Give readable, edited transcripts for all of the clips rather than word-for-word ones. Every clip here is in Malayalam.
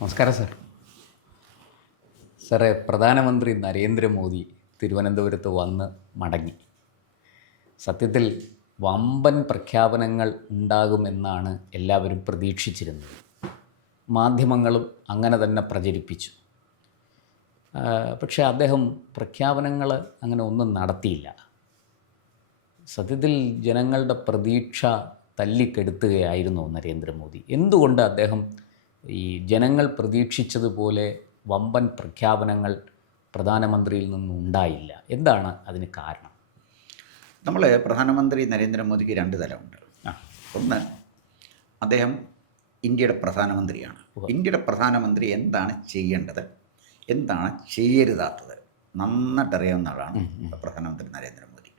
നമസ്കാരം സാർ. സാറേ, പ്രധാനമന്ത്രി നരേന്ദ്രമോദി തിരുവനന്തപുരത്ത് വന്ന് മടങ്ങി. സത്യത്തിൽ വമ്പൻ പ്രഖ്യാപനങ്ങൾ ഉണ്ടാകുമെന്നാണ് എല്ലാവരും പ്രതീക്ഷിച്ചിരുന്നത്. മാധ്യമങ്ങളും അങ്ങനെ തന്നെ പ്രചരിപ്പിച്ചു. പക്ഷേ അദ്ദേഹം പ്രഖ്യാപനങ്ങൾ അങ്ങനെ ഒന്നും നടത്തിയില്ല. സത്യത്തിൽ ജനങ്ങളുടെ പ്രതീക്ഷ തല്ലിക്കെടുത്തുകയായിരുന്നു നരേന്ദ്രമോദി. എന്തുകൊണ്ട് അദ്ദേഹം ഈ ജനങ്ങൾ പ്രതീക്ഷിച്ചതുപോലെ വമ്പൻ പ്രഖ്യാപനങ്ങൾ പ്രധാനമന്ത്രിയിൽ നിന്നും ഉണ്ടായില്ല? എന്താണ് അതിന് കാരണം? നമ്മൾ പ്രധാനമന്ത്രി നരേന്ദ്രമോദിക്ക് രണ്ട് തലമുണ്ട്. ഒന്ന്, അദ്ദേഹം ഇന്ത്യയുടെ പ്രധാനമന്ത്രിയാണ്. ഇന്ത്യയുടെ പ്രധാനമന്ത്രി എന്താണ് ചെയ്യേണ്ടത്, എന്താണ് ചെയ്യരുതാത്തത് നന്നായിട്ടറിയാവുന്ന ആളാണ് പ്രധാനമന്ത്രി നരേന്ദ്രമോദി.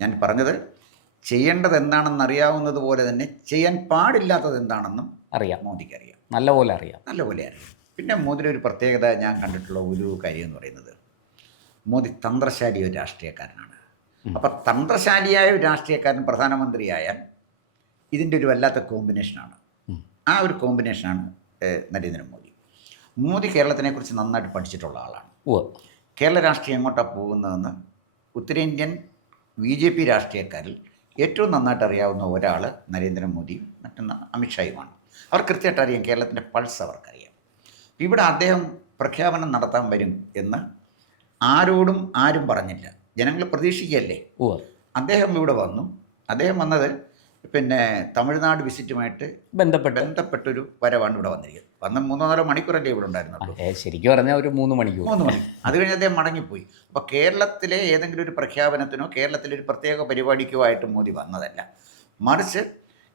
ഞാൻ പറഞ്ഞത് ചെയ്യേണ്ടത് എന്താണെന്ന് പോലെ തന്നെ ചെയ്യാൻ പാടില്ലാത്തത് എന്താണെന്നും അറിയാം. മോദിക്ക് അറിയാം, നല്ലപോലെ അറിയാം. പിന്നെ മോദിയുടെ ഒരു പ്രത്യേകത ഞാൻ കണ്ടിട്ടുള്ള ഒരു കാര്യം എന്ന് പറയുന്നത്, മോദി തന്ത്രശാലി ഒരു രാഷ്ട്രീയക്കാരനാണ്. അപ്പം തന്ത്രശാലിയായ ഒരു രാഷ്ട്രീയക്കാരൻ പ്രധാനമന്ത്രിയായാൽ ഇതിൻ്റെ ഒരു വല്ലാത്ത കോമ്പിനേഷനാണ്. ആ ഒരു കോമ്പിനേഷനാണ് നരേന്ദ്രമോദി. മോദി കേരളത്തിനെക്കുറിച്ച് നന്നായിട്ട് പഠിച്ചിട്ടുള്ള ആളാണ്. കേരള രാഷ്ട്രീയം എങ്ങോട്ടാണ് പോകുന്നതെന്ന് ഉത്തരേന്ത്യൻ BJP രാഷ്ട്രീയക്കാരിൽ ഏറ്റവും നന്നായിട്ട് അറിയാവുന്ന ഒരാൾ നരേന്ദ്രമോദിയും മറ്റൊന്ന് അമിത്ഷായുമാണ്. അവർ കൃത്യമായിട്ട് അറിയാം, കേരളത്തിൻ്റെ പൾസ് അവർക്കറിയാം. ഇവിടെ അദ്ദേഹം പ്രഖ്യാപനം നടത്താൻ വരും എന്ന് ആരും പറഞ്ഞില്ല. ജനങ്ങൾ പ്രതീക്ഷിക്കുകയല്ലേ. അദ്ദേഹം ഇവിടെ വന്നു. അദ്ദേഹം വന്നത് തമിഴ്നാട് വിസിറ്റുമായിട്ട് ബന്ധപ്പെട്ടൊരു വരവാണ് ഇവിടെ വന്നിരിക്കുന്നത്. വന്ന് 3-4 മണിക്കൂറല്ലേ ഇവിടെ ഉണ്ടായിരുന്നുള്ളൂ. ശരിക്കും പറഞ്ഞാൽ ഒരു 3 മണിക്കൂർ. അത് കഴിഞ്ഞ് അദ്ദേഹം മടങ്ങിപ്പോയി. അപ്പോൾ കേരളത്തിലെ ഏതെങ്കിലും ഒരു പ്രഖ്യാപനത്തിനോ കേരളത്തിലെ ഒരു പ്രത്യേക പരിപാടിക്കോ ആയിട്ട് മോദി വന്നതല്ല, മറിച്ച്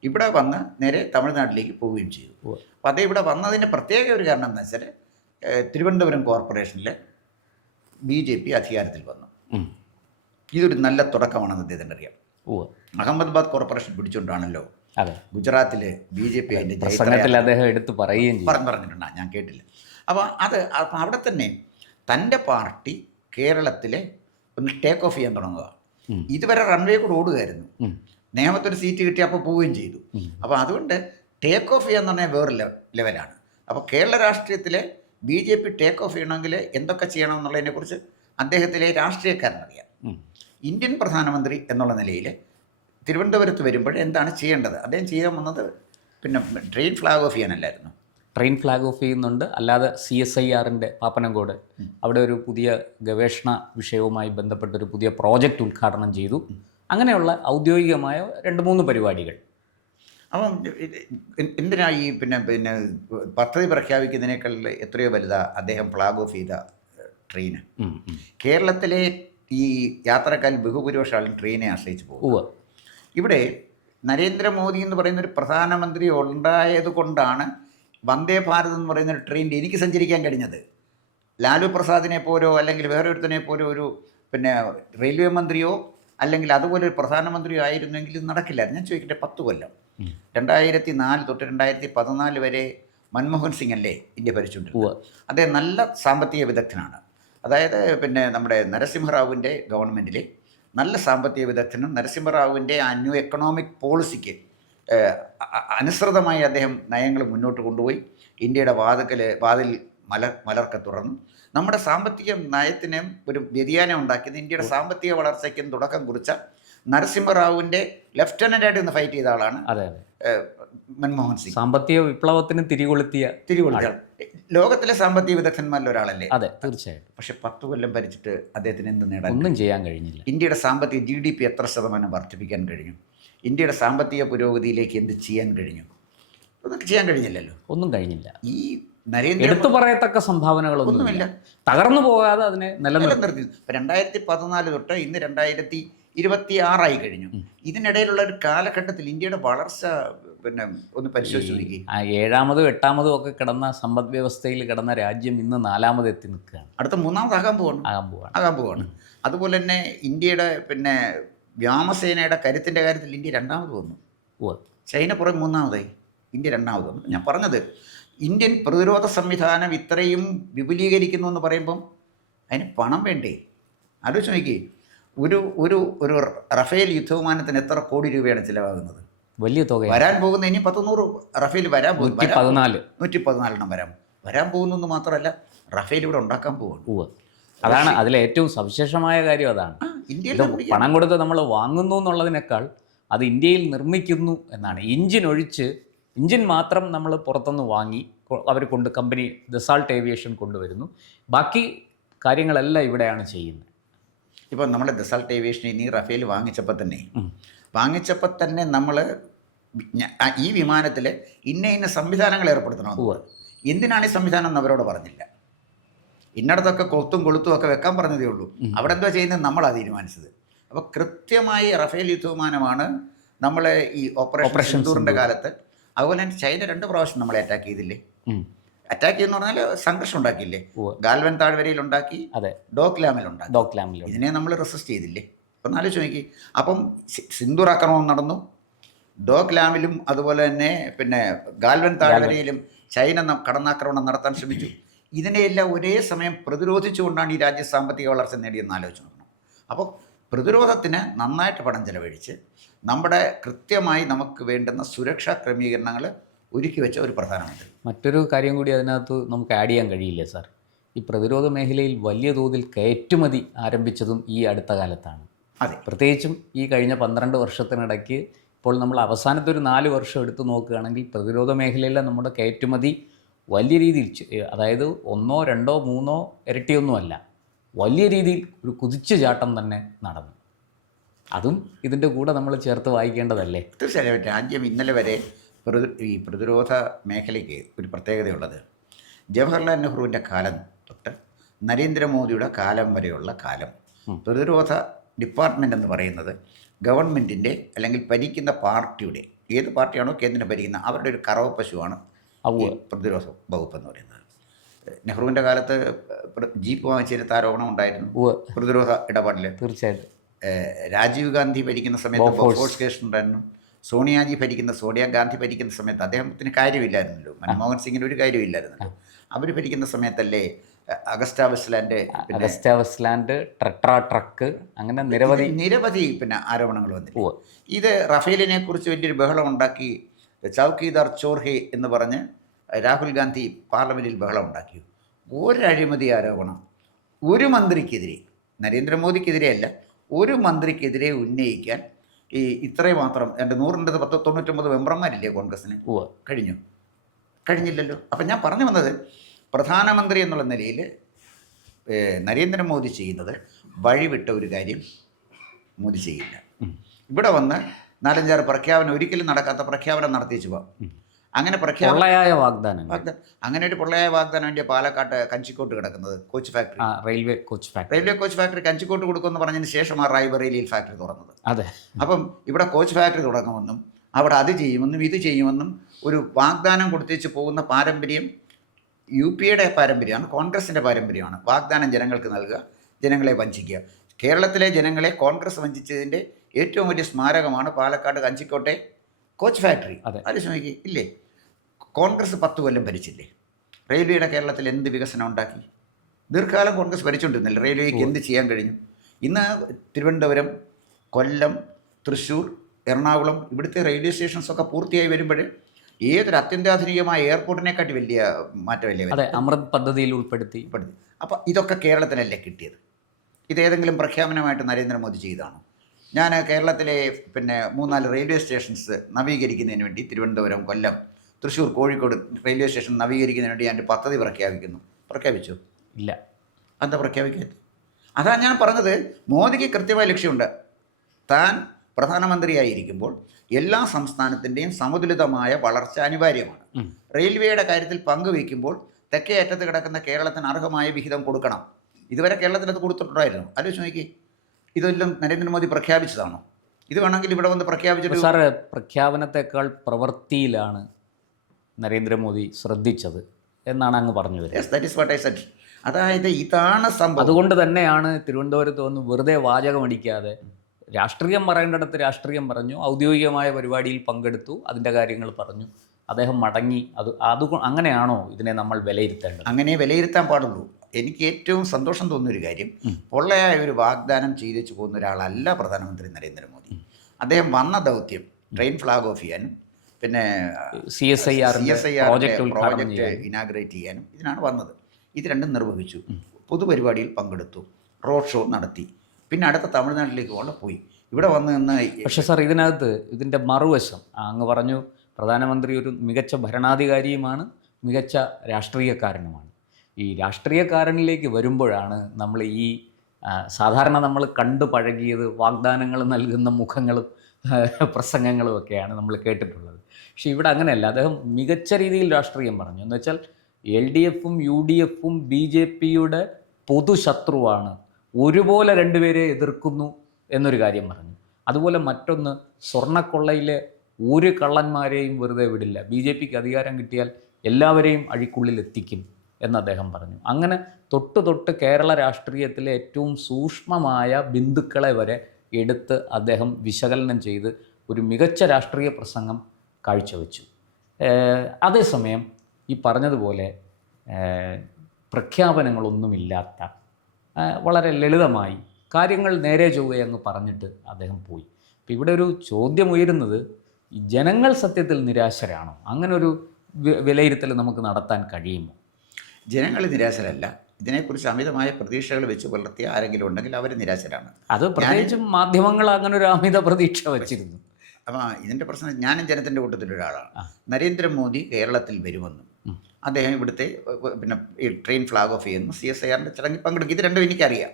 ഇവിടെ വന്ന് നേരെ തമിഴ്നാട്ടിലേക്ക് പോവുകയും ചെയ്തു. അപ്പോൾ അദ്ദേഹം ഇവിടെ വന്നതിൻ്റെ പ്രത്യേക ഒരു കാരണം എന്ന് വെച്ചാൽ, തിരുവനന്തപുരം കോർപ്പറേഷനിൽ BJP അധികാരത്തിൽ വന്നു. ഇതൊരു നല്ല തുടക്കമാണെന്ന് അദ്ദേഹത്തിന് അറിയാം. അഹമ്മദാബാദ് കോർപ്പറേഷൻ പിടിച്ചുകൊണ്ടാണല്ലോ ഗുജറാത്തിൽ BJP അതിൻ്റെ അദ്ദേഹം എടുത്ത് പറഞ്ഞിട്ടുണ്ട്, ഞാൻ കേട്ടില്ല. അപ്പോൾ അവിടെ തന്നെ തൻ്റെ പാർട്ടി കേരളത്തിലെ ഒന്ന് ടേക്ക് ഓഫ് ചെയ്യാൻ തുടങ്ങുക. ഇതുവരെ റൺവേ കൂടെ ഓടുകയായിരുന്നു. നേമത്തൊരു സീറ്റ് കിട്ടിയപ്പോൾ പോവുകയും ചെയ്തു. അപ്പോൾ അതുകൊണ്ട് ടേക്ക് ഓഫ് ചെയ്യാന്ന് പറഞ്ഞാൽ വേറെ ലെവലാണ്. അപ്പോൾ കേരള രാഷ്ട്രീയത്തിലെ BJP ടേക്ക് ഓഫ് ചെയ്യണമെങ്കിൽ എന്തൊക്കെ ചെയ്യണം എന്നുള്ളതിനെക്കുറിച്ച് അദ്ദേഹത്തിലെ രാഷ്ട്രീയക്കാരനറിയാം. ഇന്ത്യൻ പ്രധാനമന്ത്രി എന്നുള്ള നിലയിൽ തിരുവനന്തപുരത്ത് വരുമ്പോൾ എന്താണ് ചെയ്യേണ്ടത്, അദ്ദേഹം ചെയ്യാൻ വന്നത് ട്രെയിൻ ഫ്ലാഗ് ഓഫ് ചെയ്യാനല്ലായിരുന്നു. ട്രെയിൻ ഫ്ലാഗ് ഓഫ് ചെയ്യുന്നുണ്ട്. അല്ലാതെ CSIRൻ്റെ പാപ്പനംകോട് അവിടെ ഒരു പുതിയ ഗവേഷണ വിഷയവുമായി ബന്ധപ്പെട്ടൊരു പുതിയ പ്രോജക്റ്റ് ഉദ്ഘാടനം ചെയ്തു. അങ്ങനെയുള്ള ഔദ്യോഗികമായ 2-3 പരിപാടികൾ. അപ്പം എന്തിനാ ഈ പദ്ധതി പ്രഖ്യാപിക്കുന്നതിനേക്കാൾ എത്രയോ വലുതാ അദ്ദേഹം ഫ്ലാഗ് ഓഫ് ചെയ്ത ട്രെയിന്. കേരളത്തിലെ ഈ യാത്രക്കാരിൽ ബഹുഭൂരിപക്ഷം ആളും ട്രെയിനെ ആശ്രയിച്ച് പോകും. ഇവിടെ നരേന്ദ്രമോദി എന്ന് പറയുന്നൊരു പ്രധാനമന്ത്രി ഉണ്ടായത് കൊണ്ടാണ് വന്ദേ ഭാരത് എന്ന് പറയുന്നൊരു ട്രെയിനിൽ എനിക്ക് സഞ്ചരിക്കാൻ കഴിഞ്ഞത്. ലാലു പ്രസാദിനെ പോലോ അല്ലെങ്കിൽ വേറൊരുത്തനെ പോലോ ഒരു റെയിൽവേ മന്ത്രിയോ അല്ലെങ്കിൽ അതുപോലെ ഒരു പ്രധാനമന്ത്രിയോ ആയിരുന്നെങ്കിൽ ഇത് നടക്കില്ലായിരുന്നു. ഞാൻ ചോദിക്കട്ടെ, 10 കൊല്ലം 2004 തൊട്ട് 2014 വരെ മൻമോഹൻ സിംഗ് അല്ലേ ഇന്ത്യ ഭരിച്ചുകൊണ്ടിരുന്നത്. അദ്ദേഹം നല്ല സാമ്പത്തിക വിദഗ്ധനാണ്. അതായത് നമ്മുടെ നരസിംഹറാവുവിൻ്റെ ഗവൺമെൻറ്റിലെ നല്ല സാമ്പത്തിക വിദഗ്ധനും നരസിംഹറാവുവിൻ്റെ ആ ന്യൂ എക്കണോമിക് പോളിസിക്ക് അനുസൃതമായി അദ്ദേഹം നയങ്ങൾ മുന്നോട്ട് കൊണ്ടുപോയി. ഇന്ത്യയുടെ വാതിൽ മലർക്കെ തുറന്നു. നമ്മുടെ സാമ്പത്തിക നയത്തിന് ഒരു വ്യതിയാനം ഉണ്ടാക്കിയത്, ഇന്ത്യയുടെ സാമ്പത്തിക വളർച്ചയ്ക്കും തുടക്കം കുറിച്ച നരസിംഹറാവുവിൻ്റെ ലെഫ്റ്റനൻ്റായിട്ട് ഇന്ന് ഫൈറ്റ് ചെയ്ത ആളാണ് മൻമോഹൻ സിംഗ്. സാമ്പത്തിക വിപ്ലവത്തിന് തിരികൊളുത്തിയ ലോകത്തിലെ സാമ്പത്തിക വിദഗ്ധന്മാരിൽ ഒരാളല്ലേ. അതെ, തീർച്ചയായിട്ടും. പക്ഷെ 10 കൊല്ലം ഭരിച്ചിട്ട് അദ്ദേഹത്തിന് എന്ത് നേടാൻ, ഒന്നും ചെയ്യാൻ കഴിഞ്ഞില്ല. ഇന്ത്യയുടെ സാമ്പത്തിക GDP എത്ര ശതമാനം വർദ്ധിപ്പിക്കാൻ കഴിഞ്ഞു? ഇന്ത്യയുടെ സാമ്പത്തിക പുരോഗതിയിലേക്ക് എന്ത് ചെയ്യാൻ കഴിഞ്ഞു? അതൊക്കെ ചെയ്യാൻ കഴിഞ്ഞില്ലല്ലോ. ഒന്നും കഴിഞ്ഞില്ല. ഈ നരേന്ദ്ര എടുത്തു പറയത്തക്ക സംഭാവനകളൊന്നുമില്ല. തകർന്നു പോകാതെ അതിനെ നിലനിർത്തി. 2014 തൊട്ട് ഇന്ന് 2026 കഴിഞ്ഞു. ഇതിനിടയിലുള്ള ഒരു കാലഘട്ടത്തിൽ ഇന്ത്യയുടെ വളർച്ച ഒന്ന് പരിശോധിച്ച് നോക്കി. 7ാമതും 8ാമതും ഒക്കെ കിടന്ന സമ്പദ് വ്യവസ്ഥയിൽ കിടന്ന രാജ്യം ഇന്ന് 4ാമത് എത്തി നിൽക്കുകയാണ്. അടുത്ത 3ാമതാകാൻ പോവാണ്. അതുപോലെ തന്നെ ഇന്ത്യയുടെ വ്യോമസേനയുടെ കരുത്തിൻ്റെ കാര്യത്തിൽ ഇന്ത്യ 2ാമത് വന്നു. ചൈന പുറം 3ാമതായി, ഇന്ത്യ 2ാമത് വന്നു. ഞാൻ പറഞ്ഞത്, ഇന്ത്യൻ പ്രതിരോധ സംവിധാനം ഇത്രയും വിപുലീകരിക്കുന്നു എന്ന് പറയുമ്പം അതിന് പണം വേണ്ടേ? ആലോചിച്ച് നോക്കി, ഒരു റഫേൽ യുദ്ധവിമാനത്തിന് എത്ര കോടി രൂപയാണ് ചിലവാകുന്നത്? വലിയ തുക. വരാൻ പോകുന്ന ഇനി 100 റഫേൽ വരാൻ പോകും. 114 114 വരാം. വരാൻ പോകുന്നു മാത്രമല്ല റഫേൽ ഇവിടെ ഉണ്ടാക്കാൻ പോകുന്നു. ഉവ്വ്. അതാണ് അതിലെ ഏറ്റവും സവിശേഷമായ കാര്യം അതാണ്. ഇന്ത്യയിൽ ഇത് നിർമ്മിക്കാൻ. പണം കൊടുത്ത് നമ്മൾ വാങ്ങുന്നു എന്നുള്ളതിനേക്കാൾ അത് ഇന്ത്യയിൽ നിർമ്മിക്കുന്നു എന്നാണ്. എഞ്ചിൻ മാത്രം നമ്മൾ പുറത്തുനിന്ന് വാങ്ങി അവർ കമ്പനി ദസാൾട്ട് ഏവിയേഷൻ കൊണ്ടുവരുന്നു. ബാക്കി കാര്യങ്ങളെല്ലാം ഇവിടെയാണ് ചെയ്യുന്നത്. ഇപ്പം നമ്മൾ ദസാൾട്ട് ഏവിയേഷൻ ഈ റഫേൽ വാങ്ങിച്ചപ്പോൾ തന്നെ നമ്മൾ ഈ വിമാനത്തിൽ ഇന്ന സംവിധാനങ്ങൾ ഏർപ്പെടുത്തണം. എന്തിനാണ് ഈ സംവിധാനം എന്ന് അവരോട് പറഞ്ഞില്ല. ഇന്നടത്തൊക്കെ കൊളുത്തും ഒക്കെ വെക്കാൻ പറഞ്ഞതേ ഉള്ളൂ. അവിടെ എന്താ ചെയ്യുന്നത് നമ്മളാണ് തീരുമാനിച്ചത്. അപ്പോൾ കൃത്യമായി റഫേൽ യുദ്ധവിമാനമാണ് നമ്മൾ ഈ ഓപ്പറേഷൻ സിന്ദൂറിൻ്റെ കാലത്ത്. അതുപോലെ തന്നെ ചൈന 2 പ്രാവശ്യം നമ്മളെ അറ്റാക്ക് ചെയ്തില്ലേ? അറ്റാക്ക് ചെയ്യുന്ന പറഞ്ഞാൽ സംഘർഷം ഉണ്ടാക്കിയില്ലേ? ഗാൽവൻ താഴ്വരയിൽ ഉണ്ടാക്കി, ഡോക്ലാമിൽ ഉണ്ടാക്കി. ഇതിനെ നമ്മൾ റെസിസ്റ്റ് ചെയ്തില്ലേ? അപ്പം ആലോചിച്ച് നോക്കി. അപ്പം സിന്ദൂർ ആക്രമണം നടന്നു, ഡോക്ലാമിലും അതുപോലെ തന്നെ പിന്നെ ഗാൽവൻ താഴ്വരയിലും ചൈന കടന്നാക്രമണം നടത്താൻ ശ്രമിച്ചു. ഇതിനെയെല്ലാം ഒരേ സമയം പ്രതിരോധിച്ചുകൊണ്ടാണ് ഈ രാജ്യ സാമ്പത്തിക വളർച്ച നേടിയെന്ന് ആലോചിച്ച് നോക്കണം. അപ്പോൾ പ്രതിരോധത്തിന് നന്നായിട്ട് പണം ചെലവഴിച്ച് നമ്മുടെ കൃത്യമായി നമുക്ക് വേണ്ടുന്ന സുരക്ഷാ ക്രമീകരണങ്ങൾ ഒരുക്കി വെച്ച ഒരു പ്രധാനമന്ത്രി. മറ്റൊരു കാര്യം കൂടി അതിനകത്ത് നമുക്ക് ആഡ് ചെയ്യാൻ കഴിയില്ലേ സാർ? ഈ പ്രതിരോധ മേഖലയിൽ വലിയ തോതിൽ കയറ്റുമതി ആരംഭിച്ചതും ഈ അടുത്ത കാലത്താണ്. അതെ, പ്രത്യേകിച്ചും ഈ കഴിഞ്ഞ 12 വർഷത്തിനിടയ്ക്ക് ഇപ്പോൾ നമ്മൾ അവസാനത്തെ ഒരു 4 വർഷം എടുത്ത് നോക്കുകയാണെങ്കിൽ പ്രതിരോധ മേഖലയിലെ നമ്മുടെ കയറ്റുമതി വലിയ രീതിയിൽ, അതായത് 1, 2, 3 ഇരട്ടിയൊന്നുമല്ല, വലിയ രീതിയിൽ ഒരു കുതിച്ചു ചാട്ടം തന്നെ നടന്നു. അതും ഇതിൻ്റെ കൂടെ നമ്മൾ ചേർത്ത് വായിക്കേണ്ടതല്ലേ? തീർച്ചയായും. രാജ്യം ഇന്നലെ വരെ ഈ പ്രതിരോധ മേഖലയ്ക്ക് ഒരു പ്രത്യേകതയുള്ളത്, ജവഹർലാൽ നെഹ്റുവിൻ്റെ കാലം തൊട്ട് നരേന്ദ്രമോദിയുടെ കാലം വരെയുള്ള കാലം പ്രതിരോധ ഡിപ്പാർട്ട്മെൻ്റ് എന്ന് പറയുന്നത് ഗവൺമെൻറ്റിൻ്റെ അല്ലെങ്കിൽ ഭരിക്കുന്ന പാർട്ടിയുടെ, ഏത് പാർട്ടിയാണോ കേന്ദ്രം ഭരിക്കുന്ന അവരുടെ ഒരു കറവ പശുവാണ് പ്രതിരോധ വകുപ്പ് എന്ന് പറയുന്നത്. നെഹ്റുവിൻ്റെ കാലത്ത് ജീപ്പ് വാങ്ങിച്ചെടുത്ത ആരോപണം ഉണ്ടായിരുന്നു പ്രതിരോധ ഇടപാടിൽ. തീർച്ചയായിട്ടും. രാജീവ് ഗാന്ധി ഭരിക്കുന്ന സമയത്ത് ബോഫോഴ്സ് കേസ് ഉണ്ടായിരുന്നു. സോണിയാഗാന്ധി ഭരിക്കുന്ന സമയത്ത് അദ്ദേഹത്തിന് കാര്യമില്ലായിരുന്നല്ലോ. മൻമോഹൻ സിംഗിന് ഒരു കാര്യമില്ലായിരുന്നല്ലോ. അവർ ഭരിക്കുന്ന സമയത്തല്ലേ അഗസ്റ്റ വെസ്റ്റ്ലാൻഡ്, ട്രക്ക്, അങ്ങനെ നിരവധി പിന്നെ ആരോപണങ്ങൾ വന്നില്ല. ഇത് റഫേലിനെ കുറിച്ച് വലിയൊരു ബഹളം ഉണ്ടാക്കി. ചൗക്കീദാർ ചോർഹെ എന്ന് പറഞ്ഞ് രാഹുൽ ഗാന്ധി പാർലമെൻറ്റിൽ ബഹളം ഉണ്ടാക്കി. ഒരു അഴിമതി ആരോപണം ഒരു മന്ത്രിക്കെതിരെ, നരേന്ദ്രമോദിക്കെതിരെയല്ല, ഒരു മന്ത്രിക്കെതിരെ ഉന്നയിക്കാൻ ഈ ഇത്രയും മാത്രം 199 മെമ്പർമാരില്ലേ കോൺഗ്രസ്സിന്? കഴിഞ്ഞില്ലല്ലോ. അപ്പം ഞാൻ പറഞ്ഞു വന്നത്, പ്രധാനമന്ത്രി എന്നുള്ള നിലയിൽ നരേന്ദ്രമോദി ചെയ്യുന്നത് വഴിവിട്ട ഒരു കാര്യം മോദി ചെയ്യില്ല. ഇവിടെ വന്ന് 4-5 പ്രഖ്യാപനം, ഒരിക്കലും നടക്കാത്ത പ്രഖ്യാപനം നടത്തിച്ചു പോകാം. അങ്ങനെ വാഗ്ദാനം, അങ്ങനെ ഒരു പൊള്ളയായ വാഗ്ദാനം വേണ്ടിയ പാലക്കാട്ട് കഞ്ചിക്കോട്ട് കിടക്കുന്നത് coach factory, railway coach factory കഞ്ചിക്കോട്ട് കൊടുക്കുമെന്ന് പറഞ്ഞതിന് ശേഷമാണ് റായ്ബറേലിയിൽ ഫാക്ടറി തുറന്നത്. അതെ. അപ്പം ഇവിടെ കോച്ച് ഫാക്ടറി തുടങ്ങുമെന്നും അവിടെ അത് ചെയ്യുമെന്നും ഇത് ചെയ്യുമെന്നും ഒരു വാഗ്ദാനം കൊടുത്തേച്ച് പോകുന്ന പാരമ്പര്യം UPയുടെ പാരമ്പര്യമാണ്, കോൺഗ്രസിൻ്റെ പാരമ്പര്യമാണ്. വാഗ്ദാനം ജനങ്ങൾക്ക് നൽകുക, ജനങ്ങളെ വഞ്ചിക്കുക. കേരളത്തിലെ ജനങ്ങളെ കോൺഗ്രസ് വഞ്ചിച്ചതിൻ്റെ ഏറ്റവും വലിയ സ്മാരകമാണ് പാലക്കാട് കഞ്ചിക്കോട്ടെ കോച്ച് ഫാക്ടറി. അത് ശ്രമിക്കുക ഇല്ലേ? കോൺഗ്രസ് 10 കൊല്ലം ഭരിച്ചില്ലേ? റെയിൽവേയുടെ കേരളത്തിൽ എന്ത് വികസനം ഉണ്ടാക്കി? ദീർഘകാലം കോൺഗ്രസ് ഭരിച്ചുകൊണ്ടിരുന്നില്ല. റെയിൽവേക്ക് എന്ത് ചെയ്യാൻ കഴിഞ്ഞു? ഇന്ന് തിരുവനന്തപുരം, കൊല്ലം, തൃശ്ശൂർ, എറണാകുളം ഇവിടുത്തെ റെയിൽവേ സ്റ്റേഷൻസൊക്കെ പൂർത്തിയായി വരുമ്പോൾ ഏതൊരു അത്യന്താധുനികമായ എയർപോർട്ടിനെക്കാട്ടി വലിയ മാറ്റമല്ലേ? അമൃത് പദ്ധതിയിൽ ഉൾപ്പെടുത്തി. അപ്പോൾ ഇതൊക്കെ കേരളത്തിനല്ലേ കിട്ടിയത്? ഇതേതെങ്കിലും പ്രഖ്യാപനമായിട്ട് നരേന്ദ്രമോദി ചെയ്തതാണോ? ഞാൻ കേരളത്തിലെ പിന്നെ 3-4 റെയിൽവേ സ്റ്റേഷൻസ് നവീകരിക്കുന്നതിന് വേണ്ടി തിരുവനന്തപുരം, കൊല്ലം, തൃശ്ശൂർ, കോഴിക്കോട് റെയിൽവേ സ്റ്റേഷൻ നവീകരിക്കുന്നതിന് വേണ്ടി ഞാൻ പദ്ധതി പ്രഖ്യാപിച്ചു ഇല്ല. എന്താ പ്രഖ്യാപിക്കാത്തത്? അതാണ് ഞാൻ പറഞ്ഞത്. മോദിക്ക് കൃത്യമായ ലക്ഷ്യമുണ്ട്. താൻ പ്രധാനമന്ത്രിയായിരിക്കുമ്പോൾ എല്ലാ സംസ്ഥാനത്തിൻ്റെയും സമതുലിതമായ വളർച്ച അനിവാര്യമാണ്. റെയിൽവേയുടെ കാര്യത്തിൽ പങ്കുവയ്ക്കുമ്പോൾ തെക്കേ അറ്റത്ത് കിടക്കുന്ന കേരളത്തിന് അർഹമായ വിഹിതം കൊടുക്കണം. ഇതുവരെ കേരളത്തിനത് കൊടുത്തിട്ടുണ്ടായിരുന്നു. ആലോചിച്ച് നോക്കി. ഇതെല്ലാം നരേന്ദ്രമോദി പ്രഖ്യാപിച്ചതാണോ? ഇത് വേണമെങ്കിൽ ഇവിടെ വന്ന് പ്രഖ്യാപിച്ചിട്ട്. സാറ്, പ്രഖ്യാപനത്തെക്കാൾ പ്രവൃത്തിയിലാണ് നരേന്ദ്രമോദി ശ്രദ്ധിച്ചത് എന്നാണ് അങ്ങ് പറഞ്ഞത്. Yes, that is what I said. അതായത് ഇതാണ് സംഭവം. അതുകൊണ്ട് തന്നെയാണ് തിരുവനന്തപുരത്ത് വന്ന് വെറുതെ വാചകമടിക്കാതെ രാഷ്ട്രീയം പറയേണ്ടിടത്ത് രാഷ്ട്രീയം പറഞ്ഞു, ഔദ്യോഗികമായ പരിപാടിയിൽ പങ്കെടുത്തു, അതിൻ്റെ കാര്യങ്ങൾ പറഞ്ഞു, അദ്ദേഹം മടങ്ങി. അങ്ങനെയാണോ ഇതിനെ നമ്മൾ വിലയിരുത്തേണ്ടത്? അങ്ങനെ വിലയിരുത്താൻ പാടുള്ളൂ. എനിക്ക് ഏറ്റവും സന്തോഷം തോന്നുന്നൊരു കാര്യം, പൊള്ളയായ ഒരു വാഗ്ദാനം ചെയ്തു പോകുന്ന ഒരാളല്ല പ്രധാനമന്ത്രി നരേന്ദ്രമോദി. അദ്ദേഹം വന്ന ദൗത്യം ട്രെയിൻ ഫ്ലാഗ് ഓഫ് ചെയ്യാനും പിന്നെ CSIR-ന്റെ പ്രോജക്റ്റ് ഉദ്ഘാടനം പ്രോജക്റ്റ് ചെയ്യാൻ ഇനാഗ്രേറ്റ് ചെയ്യാനും ഇതിനാണ് വന്നത്. ഇത് രണ്ടും നിർവഹിച്ചു. പൊതുപരിപാടിയിൽ പങ്കെടുത്തു, റോഡ് ഷോ നടത്തി, പിന്നെ അടുത്ത തമിഴ്നാട്ടിലേക്ക് പോയി. ഇവിടെ വന്ന് നിന്ന് പക്ഷേ സാർ, ഇതിനകത്ത് ഇതിൻ്റെ മറുവശം അങ്ങ് പറഞ്ഞു, പ്രധാനമന്ത്രി ഒരു മികച്ച ഭരണാധികാരിയുമാണ്, മികച്ച രാഷ്ട്രീയക്കാരനുമാണ്. ഈ രാഷ്ട്രീയക്കാരനിലേക്ക് വരുമ്പോഴാണ് നമ്മൾ ഈ സാധാരണ നമ്മൾ കണ്ടു പഴകിയത് വാഗ്ദാനങ്ങൾ നൽകുന്ന മുഖങ്ങളും പ്രസംഗങ്ങളും ഒക്കെയാണ് നമ്മൾ കേട്ടിട്ടുള്ളത്. പക്ഷേ ഇവിടെ അങ്ങനെയല്ല. അദ്ദേഹം മികച്ച രീതിയിൽ രാഷ്ട്രീയം പറഞ്ഞു. എന്ന് വെച്ചാൽ LDF-ഉം UDF-ഉം BJP-യുടെ പൊതുശത്രുവാണ്, ഒരുപോലെ രണ്ടുപേരെ എതിർക്കുന്നു എന്നൊരു കാര്യം പറഞ്ഞു. അതുപോലെ മറ്റൊന്ന്, സ്വർണ്ണക്കൊള്ളയിലെ ഒരു കള്ളന്മാരെയും വെറുതെ വിടില്ല, BJP-ക്ക് അധികാരം കിട്ടിയാൽ എല്ലാവരെയും അഴിക്കുള്ളിൽ എത്തിക്കും എന്ന് അദ്ദേഹം പറഞ്ഞു. അങ്ങനെ തൊട്ട് കേരള രാഷ്ട്രീയത്തിലെ ഏറ്റവും സൂക്ഷ്മമായ ബിന്ദുക്കളെ വരെ എടുത്ത് അദ്ദേഹം വിശകലനം ചെയ്ത് ഒരു മികച്ച രാഷ്ട്രീയ പ്രസംഗം കാഴ്ചവെച്ചു. അതേസമയം ഈ പറഞ്ഞതുപോലെ പ്രഖ്യാപനങ്ങളൊന്നുമില്ലാത്ത വളരെ ലളിതമായി കാര്യങ്ങൾ നേരെ ചൊവ്വേ അങ്ങ് പറഞ്ഞിട്ട് അദ്ദേഹം പോയി. അപ്പോൾ ഇവിടെ ഒരു ചോദ്യം ഉയരുന്നത്, ഈ ജനങ്ങൾ സത്യത്തിൽ നിരാശരാണോ? അങ്ങനൊരു വിലയിരുത്തൽ നമുക്ക് നടത്താൻ കഴിയുമോ? ജനങ്ങൾ നിരാശരല്ല. ഇതിനെക്കുറിച്ച് അമിതമായ പ്രതീക്ഷകൾ വെച്ച് പുലർത്തിയ ആരെങ്കിലും ഉണ്ടെങ്കിൽ അവർ നിരാശരാണ്. അത് പ്രത്യേകിച്ചും മാധ്യമങ്ങൾ അങ്ങനെ ഒരു അമിത പ്രതീക്ഷ വച്ചിരുന്നു. അപ്പം ഇതിൻ്റെ പ്രശ്നം, ഞാനും ജനത്തിൻ്റെ കൂട്ടത്തിലൊരാളാണ്. നരേന്ദ്രമോദി കേരളത്തിൽ വരുമെന്നും അദ്ദേഹം ഇവിടുത്തെ പിന്നെ ഈ ട്രെയിൻ ഫ്ലാഗ് ഓഫ് ചെയ്യുന്നു, CSIR-ൻ്റെ ചടങ്ങിൽ പങ്കെടുക്കും, ഇത് രണ്ടും എനിക്കറിയാം.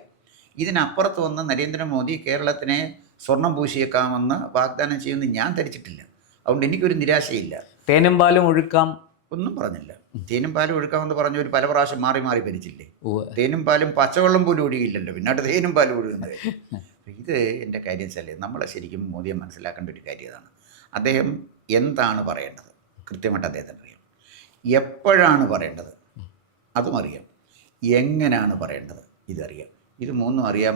ഇതിനപ്പുറത്ത് വന്ന് നരേന്ദ്രമോദി കേരളത്തിനെ സ്വർണം പൂശിയേക്കാമെന്ന് വാഗ്ദാനം ചെയ്യുമെന്ന് ഞാൻ ധരിച്ചിട്ടില്ല. അതുകൊണ്ട് എനിക്കൊരു നിരാശയില്ല. തേനും പാലും ഒഴുക്കാം ഒന്നും പറഞ്ഞില്ല. തേനും പാലും ഒഴുക്കാമെന്ന് പറഞ്ഞ ഒരു പല പ്രാവശ്യം മാറി ഭരിച്ചില്ലേ? തേനും പാലും പച്ചവെള്ളം പോലും ഒഴുകിയില്ലല്ലോ, പിന്നോട്ട് തേനും പാലും ഒഴുകുന്നത്. ഇത് എൻ്റെ കാര്യം വെച്ചാൽ നമ്മൾ ശരിക്കും മോദിയെ മനസ്സിലാക്കേണ്ട ഒരു കാര്യം അതാണ്. അദ്ദേഹം എന്താണ് പറയേണ്ടത് കൃത്യമായിട്ട് അദ്ദേഹത്തിന് അറിയാം, എപ്പോഴാണ് പറയേണ്ടത് അതും അറിയാം, എങ്ങനെയാണ് പറയേണ്ടത് ഇതറിയാം. ഇത് മൂന്നും അറിയാൻ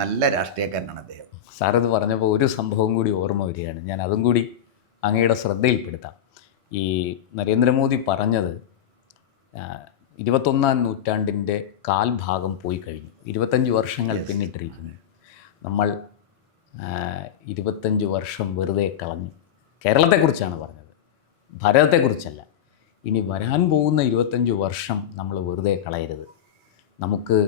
നല്ല രാഷ്ട്രീയക്കാരനാണ് അദ്ദേഹം. സാറിത് പറഞ്ഞപ്പോൾ ഒരു സംഭവം കൂടി ഓർമ്മ വരികയാണ്, ഞാൻ അതും കൂടി അങ്ങയുടെ ശ്രദ്ധയിൽപ്പെടുത്താം. ഈ നരേന്ദ്രമോദി പറഞ്ഞത് 21-ാം നൂറ്റാണ്ടിൻ്റെ കാൽഭാഗം പോയി കഴിഞ്ഞു, 25 വർഷങ്ങൾ പിന്നിട്ടിരിക്കുന്നു. നമ്മൾ 25 വർഷം വെറുതെ കളഞ്ഞു. കേരളത്തെക്കുറിച്ചാണ് പറഞ്ഞത്, ഭാരതത്തെക്കുറിച്ചല്ല. ഇനി വരാൻ പോകുന്ന 25 വർഷം നമ്മൾ വെറുതെ കളയരുത്. നമുക്ക്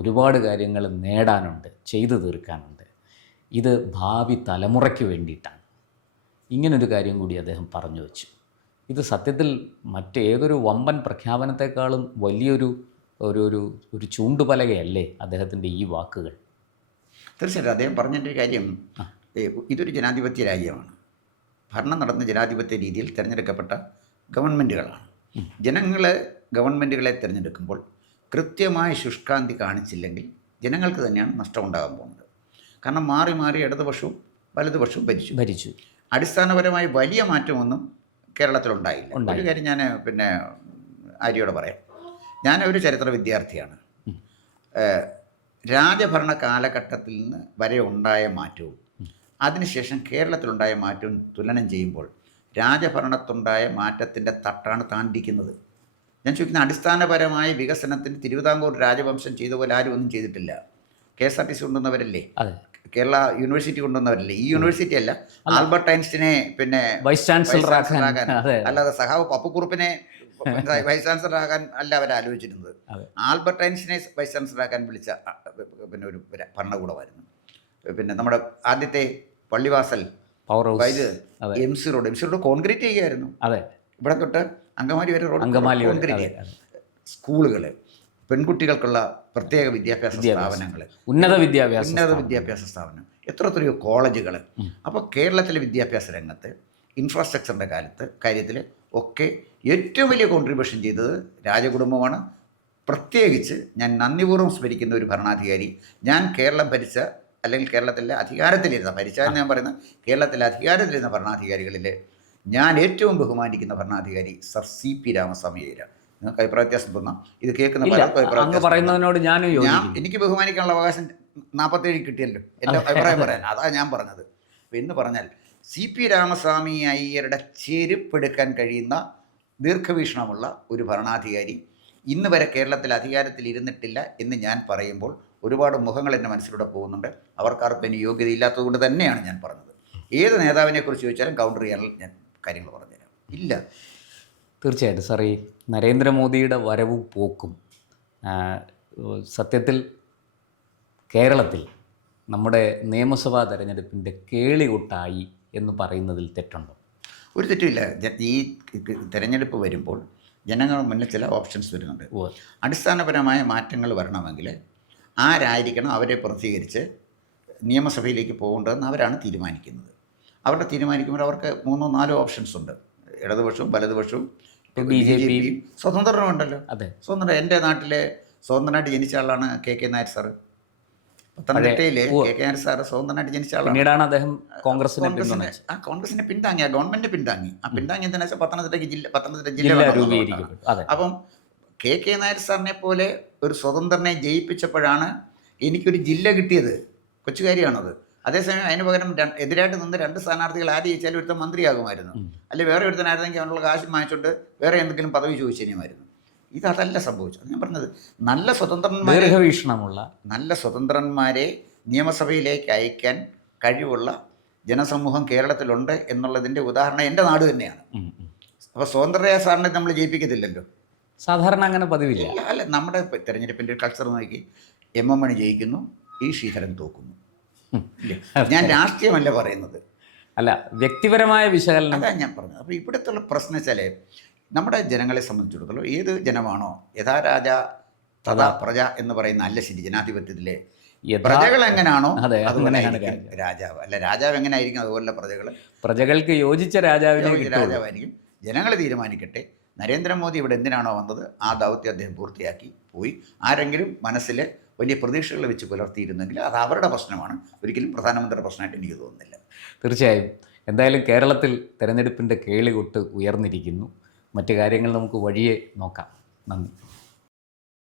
ഒരുപാട് കാര്യങ്ങൾ നേടാനുണ്ട്, ചെയ്തു തീർക്കാനുണ്ട്. ഇത് ഭാവി തലമുറയ്ക്ക് വേണ്ടിയിട്ടാണ്. ഇങ്ങനൊരു കാര്യം കൂടി അദ്ദേഹം പറഞ്ഞു വെച്ചു. ഇത് സത്യത്തിൽ മറ്റേതൊരു വമ്പൻ പ്രഖ്യാപനത്തെക്കാളും വലിയൊരു ഒരു ചൂണ്ടുപലകയല്ലേ അദ്ദേഹത്തിൻ്റെ ഈ വാക്കുകൾ? തീർച്ചയായിട്ടും അദ്ദേഹം പറഞ്ഞതിൻ്റെ കാര്യം, ഇതൊരു ജനാധിപത്യ രാജ്യമാണ്. ഭരണം നടന്ന ജനാധിപത്യ രീതിയിൽ തിരഞ്ഞെടുക്കപ്പെട്ട ഗവൺമെൻറ്റുകളാണ്. ജനങ്ങൾ ഗവൺമെൻറ്റുകളെ തിരഞ്ഞെടുക്കുമ്പോൾ കൃത്യമായ ശുഷ്കാന്തി കാണിച്ചില്ലെങ്കിൽ ജനങ്ങൾക്ക് തന്നെയാണ് നഷ്ടമുണ്ടാകാൻ പോകുന്നത്. കാരണം മാറി മാറി ഇടതുപക്ഷവും വലതുപക്ഷവും ഭരിച്ചു. അടിസ്ഥാനപരമായി വലിയ മാറ്റമൊന്നും കേരളത്തിലുണ്ടായില്ല. ഒരു കാര്യം ഞാൻ പിന്നെ ആര്യോട് പറയാം. ഞാനൊരു ചരിത്ര വിദ്യാർത്ഥിയാണ്. രാജഭരണ കാലഘട്ടത്തിൽ നിന്ന് വരെ ഉണ്ടായ മാറ്റവും അതിനുശേഷം കേരളത്തിലുണ്ടായ മാറ്റവും തുലനം ചെയ്യുമ്പോൾ രാജഭരണത്തുണ്ടായ മാറ്റത്തിൻ്റെ തട്ടാണ് താണ്ടിക്കുന്നത്. ഞാൻ ചോദിക്കുന്ന, അടിസ്ഥാനപരമായ വികസനത്തിന് തിരുവിതാംകൂർ രാജവംശം ചെയ്ത പോലെ ആരും ഒന്നും ചെയ്തിട്ടില്ല. KSRTC കൊണ്ടുവന്നവരല്ലേ, കേരള യൂണിവേഴ്സിറ്റി കൊണ്ടുവന്നവരല്ലേ. ഈ യൂണിവേഴ്സിറ്റി അല്ല, ആൽബർട്ട് ഐൻസ്റ്റീനെ പിന്നെ വൈസ് ചാൻസലറാക്കാൻ, അല്ലാതെ സഖാവ് പപ്പുക്കുറുപ്പിനെ വൈസ് ചാൻസലറാകാൻ അല്ല അവർ ആലോചിച്ചിരുന്നത്. ആൽബർട്ട് ഐൻസ്റ്റീനെ വൈസ് ചാൻസലറാക്കാൻ വിളിച്ച പിന്നെ ഒരു ഭരണകൂടമായിരുന്നു. പിന്നെ നമ്മുടെ ആദ്യത്തെ പള്ളിവാസൽ MC റോഡ് കോൺക്രീറ്റ് ചെയ്യുകയായിരുന്നു. ഇവിടെ തൊട്ട് അങ്കമാലി വരെ റോഡ് കോൺക്രീറ്റ്. സ്കൂളുകൾ, പെൺകുട്ടികൾക്കുള്ള പ്രത്യേക വിദ്യാഭ്യാസ സ്ഥാപനങ്ങൾ, ഉന്നത വിദ്യാഭ്യാസ സ്ഥാപനം, എത്രയോ കോളേജുകൾ. അപ്പോൾ കേരളത്തിലെ വിദ്യാഭ്യാസ രംഗത്ത് ഇൻഫ്രാസ്ട്രക്ചറിൻ്റെ കാര്യത്തിൽ ഒക്കെ ഏറ്റവും വലിയ കോൺട്രിബ്യൂഷൻ ചെയ്തത് രാജകുടുംബമാണ്. പ്രത്യേകിച്ച് ഞാൻ നന്ദിപൂർവ്വം സ്മരിക്കുന്ന ഒരു ഭരണാധികാരി, ഞാൻ കേരളം ഭരിച്ച അല്ലെങ്കിൽ കേരളത്തിലെ അധികാരത്തിലിരുന്ന, ഭരിച്ചതെന്ന് ഞാൻ പറയുന്നത് കേരളത്തിലെ അധികാരത്തിലിരുന്ന ഭരണാധികാരികളിൽ ഞാൻ ഏറ്റവും ബഹുമാനിക്കുന്ന ഭരണാധികാരി സർ CP രാമസ്വാമി അയ്യർ. നിങ്ങൾക്ക് അഭിപ്രായ വ്യത്യാസം തോന്നാം, ഇത് കേൾക്കുന്ന പറയുന്നതിനോട് ഞാൻ എനിക്ക് ബഹുമാനിക്കാനുള്ള അവകാശം 47 കിട്ടിയല്ലോ, എൻ്റെ അഭിപ്രായം പറയാൻ. അതാണ് ഞാൻ പറഞ്ഞത്. എന്ന് പറഞ്ഞാൽ CP രാമസ്വാമി അയ്യരുടെ ചെരുപ്പെടുക്കാൻ കഴിയുന്ന ദീർഘവീക്ഷണമുള്ള ഒരു ഭരണാധികാരി ഇന്ന് വരെ കേരളത്തിൽ അധികാരത്തിൽ ഇരുന്നിട്ടില്ല എന്ന് ഞാൻ പറയുമ്പോൾ ഒരുപാട് മുഖങ്ങൾ എൻ്റെ മനസ്സിലൂടെ പോകുന്നുണ്ട്. അവർക്കാർക്കും ഇനി യോഗ്യതയില്ലാത്തത് കൊണ്ട് തന്നെയാണ് ഞാൻ പറഞ്ഞത്. ഏത് നേതാവിനെക്കുറിച്ച് ചോദിച്ചാലും കൗണ്ടർ ചെയ്യാൻ ഞാൻ കാര്യങ്ങൾ പറഞ്ഞുതരാം. ഇല്ല. തീർച്ചയായിട്ടും സാർ, ഈ നരേന്ദ്രമോദിയുടെ വരവും പോക്കും ആ, സത്യത്തിൽ കേരളത്തിൽ നമ്മുടെ നിയമസഭാ തെരഞ്ഞെടുപ്പിൻ്റെ കേളികൊട്ടായി എന്ന് പറയുന്നതിൽ തെറ്റുണ്ടോ? ഒരു തെറ്റുമില്ല. ഈ തിരഞ്ഞെടുപ്പ് വരുമ്പോൾ ജനങ്ങളുടെ മുന്നിൽ ചില ഓപ്ഷൻസ് വരുന്നുണ്ട്. അടിസ്ഥാനപരമായ മാറ്റങ്ങൾ വരണമെങ്കിൽ ആരായിരിക്കണം അവരെ പ്രതികരിച്ച് നിയമസഭയിലേക്ക് പോകേണ്ടതെന്ന് അവരാണ് തീരുമാനിക്കുന്നത്. അവരുടെ തീരുമാനിക്കുമ്പോൾ അവർക്ക് 3-4 ഓപ്ഷൻസ് ഉണ്ട്. ഇടതുപക്ഷവും വലതുപക്ഷവും BJP-യും സ്വതന്ത്രനും ഉണ്ടല്ലോ. അതെ, സ്വതന്ത്രം. എൻ്റെ നാട്ടിലെ സ്വതന്ത്രനായിട്ട് ജനിച്ച ആളാണ് KK നായർ സാറ്. പത്തനംതിട്ടയിൽ KK നായർ സാറ് സ്വതന്ത്രനായിട്ട് ജനിച്ച ആളാണ്. പിന്നീടാണ് അദ്ദേഹം കോൺഗ്രസിനെ പിന്തുണച്ചത്. കോൺഗ്രസിനെ പിന്താങ്ങി, ഗവൺമെൻറ് പിന്താങ്ങി. ആ പിന്താങ്ങി എന്താണെന്ന് വെച്ചാൽ പത്തനംതിട്ട ജില്ല ജില്ല രൂപീകരിക്കപ്പെട്ടു. അതെ, അപ്പം KK നായർ സാറിനെ പോലെ ഒരു സ്വതന്ത്രനെ ജയിപ്പിച്ചപ്പോഴാണ് എനിക്കൊരു ജില്ല കിട്ടിയത്. കൊച്ചുകാരിയാണത്. അതേസമയം അതിന് പകരം എതിരായിട്ട് നിന്ന് 2 സ്ഥാനാർത്ഥികൾ ആര് ജയിച്ചാലും ഒരുത്തൻ മന്ത്രിയാകുമായിരുന്നു. അല്ലെങ്കിൽ വേറെ ഒരുത്തനായിരുന്നെങ്കിൽ അവനുള്ള കാശ് വാങ്ങിച്ചുകൊണ്ട് വേറെ എന്തെങ്കിലും പദവി ചോദിച്ചേനുമായിരുന്നു. ഇതല്ല സംഭവിച്ചത്. ഞാൻ പറഞ്ഞത് നല്ല സ്വതന്ത്രന്മാരെ നിയമസഭയിലേക്ക് അയക്കാൻ കഴിവുള്ള ജനസമൂഹം കേരളത്തിലുണ്ട് എന്നുള്ളതിൻ്റെ ഉദാഹരണം എൻ്റെ നാട് തന്നെയാണ്. അപ്പോൾ സ്വതന്ത്രരായ സാറിനെ നമ്മൾ ജയിപ്പിക്കത്തില്ലല്ലോ. സാധാരണ അങ്ങനെ പതിവില്ല. അല്ല, നമ്മുടെ തെരഞ്ഞെടുപ്പിൻ്റെ ഒരു കൾച്ചർ നോക്കി MM മണി ജയിക്കുന്നു, ശ്രീധരൻ തോക്കുന്നു. ഞാൻ രാഷ്ട്രീയമല്ല പറയുന്നത്, അല്ല വ്യക്തിപരമായ വിശകലനം. അതാണ് ഞാൻ പറഞ്ഞത്. അപ്പോൾ ഇവിടുത്തെ പ്രശ്നം വെച്ചാൽ നമ്മുടെ ജനങ്ങളെ സംബന്ധിച്ചിടത്തോളം ഏത് ജനമാണോ യഥാ രാജ തഥാ പ്രജ എന്ന് പറയുന്ന അല്ല ശരി ജനാധിപത്യത്തിലെ പ്രജകൾ എങ്ങനെയാണോ അതുപോലെ രാജാവ്. അല്ല, രാജാവ് എങ്ങനെ ആയിരിക്കും അതുപോലെ പ്രജകൾക്ക് യോജിച്ച രാജാവായിരിക്കും. ജനങ്ങൾ തീരുമാനിക്കട്ടെ. നരേന്ദ്രമോദി ഇവിടെ എന്തിനാണോ വന്നത് ആ ദൗത്യം അദ്ദേഹം പൂർത്തിയാക്കി പോയി. ആരെങ്കിലും മനസ്സിൽ വലിയ പ്രതീക്ഷകൾ വെച്ച് പുലർത്തിയിരുന്നെങ്കിൽ അത് അവരുടെ പ്രശ്നമാണ്, ഒരിക്കലും പ്രധാനമന്ത്രിയുടെ പ്രശ്നമായിട്ട് എനിക്ക് തോന്നുന്നില്ല. തീർച്ചയായും. എന്തായാലും കേരളത്തിൽ തെരഞ്ഞെടുപ്പിൻ്റെ കേളികൊട്ട് ഉയർന്നിരിക്കുന്നു. മറ്റു കാര്യങ്ങൾ നമുക്ക് വഴിയെ നോക്കാം. നന്ദി.